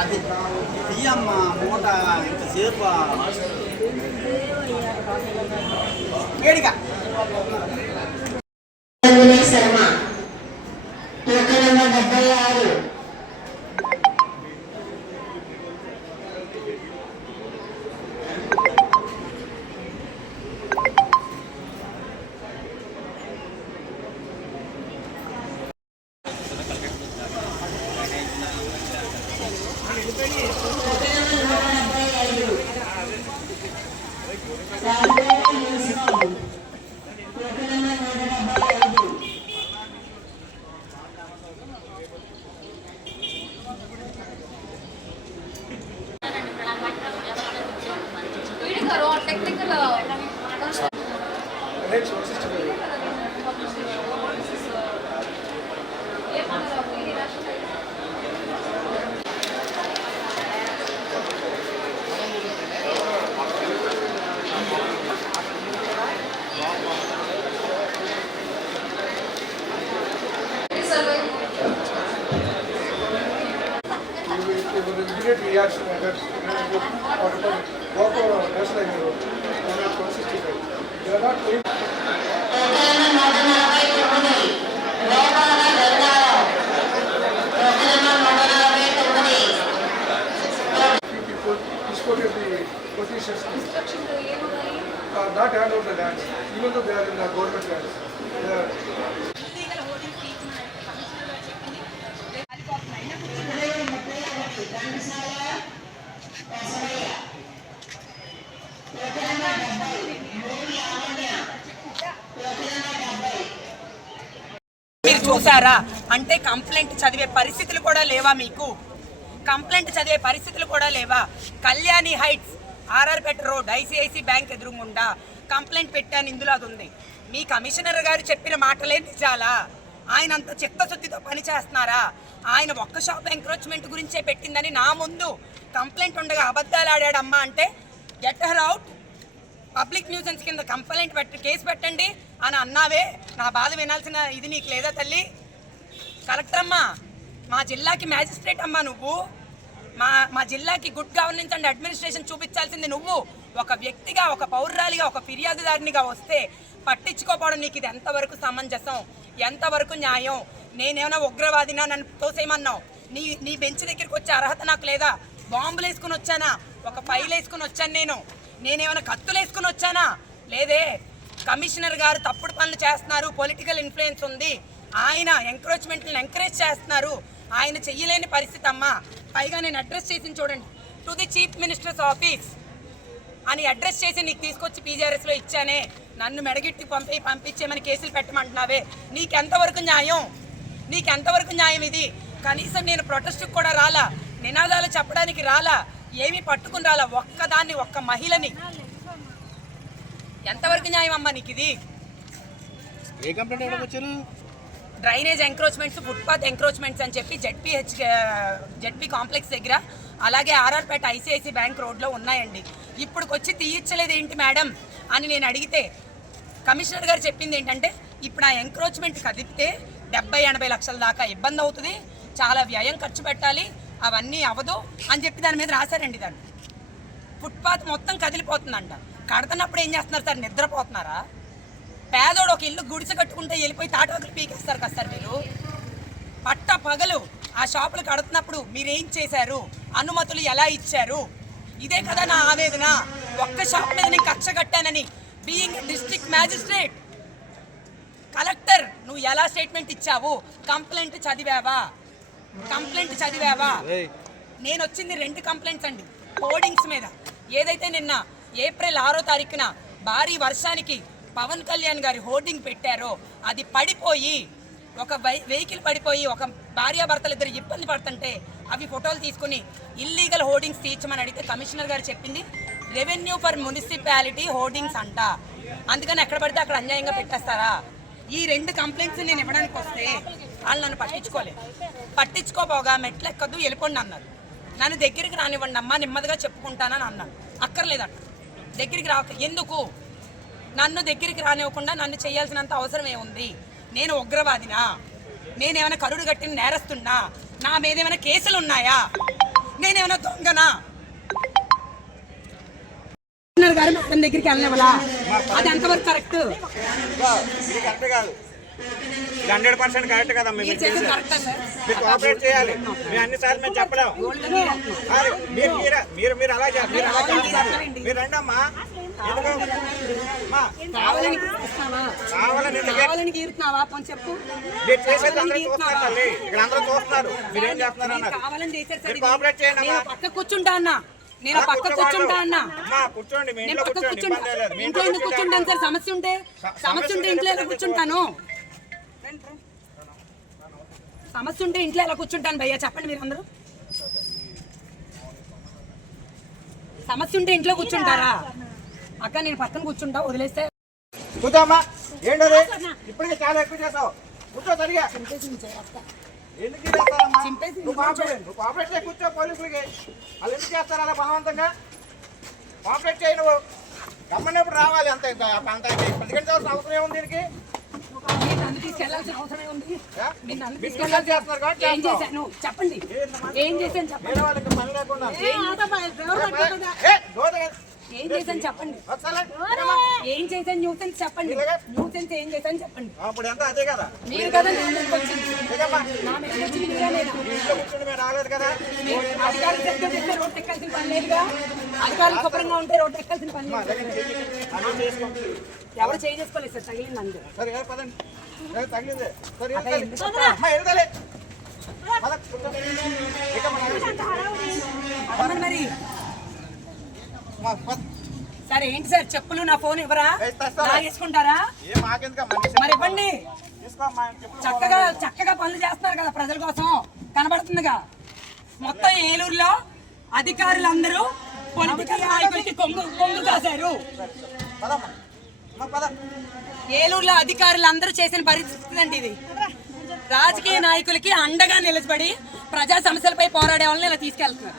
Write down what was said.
అది తీయమ్మా మూట ఇంతసేపు వేడిగా Sharma 76 immediate reaction and that's walk over national hero 165. They are not going people disputed the positions not hand over the lands even though they are in the government lands. They are మీరు చూసారా అంటే complaint చదివే పరిస్థితులు కూడా లేవా? మీకు complaint చదివే పరిస్థితులు కూడా లేవా? Kalyani heights RR Peta road ICICI bank ఎదురుగుండా కంప్లైంట్ పెట్టాను, ఇందులో అది ఉంది. మీ కమిషనర్ గారు చెప్పిన మాటలే నిజాలా? ఆయన అంత చిత్తశుద్ధితో పని చేస్తున్నారా? ఆయన ఒక్క షాప్ ఎంక్రోచ్మెంట్ గురించే పెట్టిందని నా ముందు కంప్లైంట్ ఉండగా అబద్ధాలు ఆడాడమ్మా అంటే get her out, public nuisance కింద కంప్లైంట్ కేసు పెట్టండి అని అన్నావే. నా బాధ వినాల్సిన ఇది నీకు లేదా తల్లి? కలెక్టర్ అమ్మా, మా జిల్లాకి మ్యాజిస్ట్రేట్ అమ్మా నువ్వు. మా జిల్లాకి గుడ్ గవర్నెన్స్ అండ్ అడ్మినిస్ట్రేషన్ చూపించాల్సింది నువ్వు. ఒక వ్యక్తిగా, ఒక పౌరురాలిగా, ఒక ఫిర్యాదుదారునిగా వస్తే పట్టించుకోపోవడం నీకు ఇది ఎంతవరకు సమంజసం, ఎంతవరకు న్యాయం? నేనేమైనా ఉగ్రవాదినా? నన్ను తోసేయమన్నావు. నీ బెంచ్ దగ్గరికి వచ్చే అర్హత నాకు లేదా? బాంబులు వేసుకుని వచ్చానా? ఒక ఫైల్ వేసుకుని వచ్చాను నేనేమైనా కత్తులు వేసుకుని వచ్చానా? లేదే. కమిషనర్ గారు తప్పుడు పనులు చేస్తున్నారు, పొలిటికల్ ఇన్ఫ్లుయెన్స్ ఉంది, ఆయన ఎంక్రోచ్మెంట్లను ఎంకరేజ్ చేస్తున్నారు, ఆయన చెయ్యలేని పరిస్థితి అమ్మా. పైగా నేను అడ్రస్ చేసి చూడండి, to the chief ministers office అని అడ్రస్ చేసి నీకు తీసుకొచ్చి పీజీఆర్ఎస్లో ఇచ్చానే. నన్ను మెడగిట్టి పంపించేమని కేసులు పెట్టమంటున్నావే. నీకెంతవరకు న్యాయం? నీకెంతవరకు న్యాయం ఇది? కనీసం నేను ప్రొటెస్ట్కి కూడా రాలా, నినాదాలు చెప్పడానికి రాలా, ఏమీ పట్టుకుని రాలా, ఒక్కదాన్ని, ఒక్క మహిళని. ఎంతవరకు న్యాయం అమ్మా నీకు ఇది? డ్రైనేజ్ ఎంక్రోచ్మెంట్స్, ఫుట్పాత్ ఎంక్రోచ్మెంట్స్ అని చెప్పి జెడ్పీ కాంప్లెక్స్ దగ్గర, అలాగే ఆర్ఆర్పేట ఐసిఐసి బ్యాంక్ రోడ్లో ఉన్నాయండి. ఇప్పుడుకొచ్చి తీయించలేదు ఏంటి మేడం అని నేను అడిగితే కమిషనర్ గారు చెప్పింది ఏంటంటే, ఇప్పుడు ఆ ఎంక్రోచ్మెంట్ కదిపితే 70-80 లక్షల దాకా ఇబ్బంది అవుతుంది, చాలా వ్యయం ఖర్చు పెట్టాలి, అవన్నీ అవ్వదు అని చెప్పి దాని మీద రాశారండి. దాన్ని ఫుట్పాత్ మొత్తం కదిలిపోతుందంట. కడుతున్నప్పుడు ఏం చేస్తున్నారు సార్? నిద్రపోతున్నారా? పేదోడు ఒక ఇల్లు గుడిసె కట్టుకుంటే వెళ్ళిపోయి తాటాకులు పీకేస్తారు కదా సార్ మీరు. పట్ట పగలు ఆ షాపులు కడుతున్నప్పుడు మీరేం చేశారు? అనుమతులు ఎలా ఇచ్చారు? ఇదే కదా నా ఆవేదన. ఒక్క షాప్ మీద నేను కక్ష కట్టానని, బీయింగ్ డిస్ట్రిక్ట్ మ్యాజిస్ట్రేట్, కలెక్టర్ నువ్వు ఎలా స్టేట్మెంట్ ఇచ్చావు? కంప్లైంట్ చదివావా? కంప్లైంట్ చదివావా? నేను వచ్చింది 2 కంప్లైంట్స్ అండి హోర్డింగ్స్ మీద. ఏదైతే నిన్న ఏప్రిల్ 6వ తారీఖున భారీ వర్షానికి పవన్ కళ్యాణ్ గారి హోర్డింగ్ పెట్టారో అది పడిపోయి, ఒక వెహికల్ పడిపోయి ఒక భార్యాభర్తలు ఇద్దరు ఇబ్బంది పడుతుంటే అవి ఫోటోలు తీసుకుని ఇల్లీగల్ హోర్డింగ్స్ తీర్చమని అడిగితే కమిషనర్ గారు చెప్పింది రెవెన్యూ ఫర్ మున్సిపాలిటీ హోర్డింగ్స్ అంట. అందుకని ఎక్కడ పడితే అక్కడ అన్యాయంగా పెట్టేస్తారా? ఈ 2 కంప్లైంట్స్ నేను ఇవ్వడానికి వస్తే వాళ్ళు నన్ను పట్టించుకోపోగా మెట్లు ఎక్కద్దు వెళ్ళిపోండి అన్నారు. నన్ను దగ్గరికి రానివ్వండి అమ్మా, నెమ్మదిగా చెప్పుకుంటానని అన్నాను. అక్కర్లేదట, దగ్గరికి రాక ఎందుకు నన్ను దగ్గరికి రానివ్వకుండా నన్ను చేయాల్సినంత అవసరం ఏముంది? నేను ఉగ్రవాదినా? నేనేమైనా కరుడు కట్టిన నేరస్తున్నా? నా మీద ఏమైనా కేసులు ఉన్నాయా? నేనేమైనా దొంగనా? గారు మేడం దగ్గరికి వెళ్ళినవలా? అది ఎంతవరకు కరెక్ట్? ఇది కరెక్ట్ కాదు, 100% కరెక్ట్ కదా. మీరు చేసేది కరెక్టా సార్? మీరు కోఆపరేట్ చేయాలి. మేము అన్నిసార్లు మేము చెప్పలేము. మీరు అలా చేస్తారు. మీరు రండి అమ్మా. కావాలని గీరుతున్నావా? చెప్పు. మీరు చేసేది అందరూ చూస్తున్నారు తల్లి, ఇక్కడ అందరూ చూస్తున్నారు మీరేం చేస్తున్నారు అన్నారు. కావాలని చేశారు సార్. కోఆపరేట్ చేయండి. నేను పక్క కూర్చుంటా అన్నా, నేను పక్క కూర్చుంటా అన్నా. కూర్చోండి, మీ నేను ఇంట్లో పక్క కూర్చోండి. కూర్చుంటా. ఇంట్లో ఎందుకు కూర్చుంటాను సార్? సమస్య ఉంటే ఇంట్లో ఎలా కూర్చుంటాను? సమస్య ఉంటే ఇంట్లో ఎలా కూర్చుంటాను భయ్యా? చెప్పండి మీరు అందరూ. సమస్య ఉంటే ఇంట్లో కూర్చుంటారా? అక్క నేను పక్కన కూర్చుంటా, వదిలేస్తే కూర్చోమ్మా. ఏంటది ఇప్పటికే చాలా ఎక్కువ చేసావు. కూర్చో సరిగా. ఎందుకు చేస్తారమ్మా? నువ్వు కోఆపరేట్ చేయి. కూర్చో. పోలీసులకి వాళ్ళు ఎందుకు చేస్తారు అలా బలవంతంగా? కోఆపరేట్ చేయి. నువ్వు గమ్మన్నప్పుడు రావాలి. అంత ప్రతిఘటించాల్సిన అవసరం ఏముంది దీనికి? నన్ను తీసుకెళ్లాల్సిన అవసరమే ఉంది. మీరు నన్ను మీరు తీసుకెళ్లాల్సిన చేస్తున్నారు కాబట్టి ఏం చేశాను చెప్పండి. ఏం చేశాను చెప్పండి. వేరే వాళ్ళకి పని లేకుండా ఏం చేశాను చెప్పండి. ఏం చేశాను? న్యూసెన్స్ చెప్పండి. న్యూసెన్స్ ఏం చేశాను చెప్పండి. అప్పుడు ఎంత అదే కదా. మీరు కదా నా మీదకి వచ్చింది. నా మీదకి వచ్చింది మీరే లేదా? ఇంట్లో కూర్చొని మేము రాలేదు కదా. అధికారులు చెప్తే రోడ్డు ఎక్కాల్సిన పని లేదుగా. అధికారులు శుభ్రంగా ఉంటే రోడ్డు ఎక్కాల్సిన పని లేదు. అన్నీ చేసుకో. ఎవరు చేసుకోలేదు సార్, తగిలింది అందరూ. సరే పదండి. తగిలింది. సరే అదే ఎందుకు? వెళ్తాలే. అవ్వమని మరి. సరే ఏంటి సార్ చెప్పులు? నా ఫోన్ ఇవ్వరా? లాగేసుకుంటారా? మరి ఇవ్వండి. చక్కగా పనులు చేస్తున్నారు కదా ప్రజల కోసం, కనబడుతుందిగా. మొత్తం ఏలూరులో అధికారులందరూ పొలిటికల్ నాయకులకి కొంగు కాశారు. ఏలూరులో అధికారులందరూ చేసిన పరిస్థితి అండి ఇది. రాజకీయ నాయకులకి అండగా నిలబడి ప్రజా సమస్యలపై పోరాడే వాళ్ళని ఇలా తీసుకెళ్తున్నారు.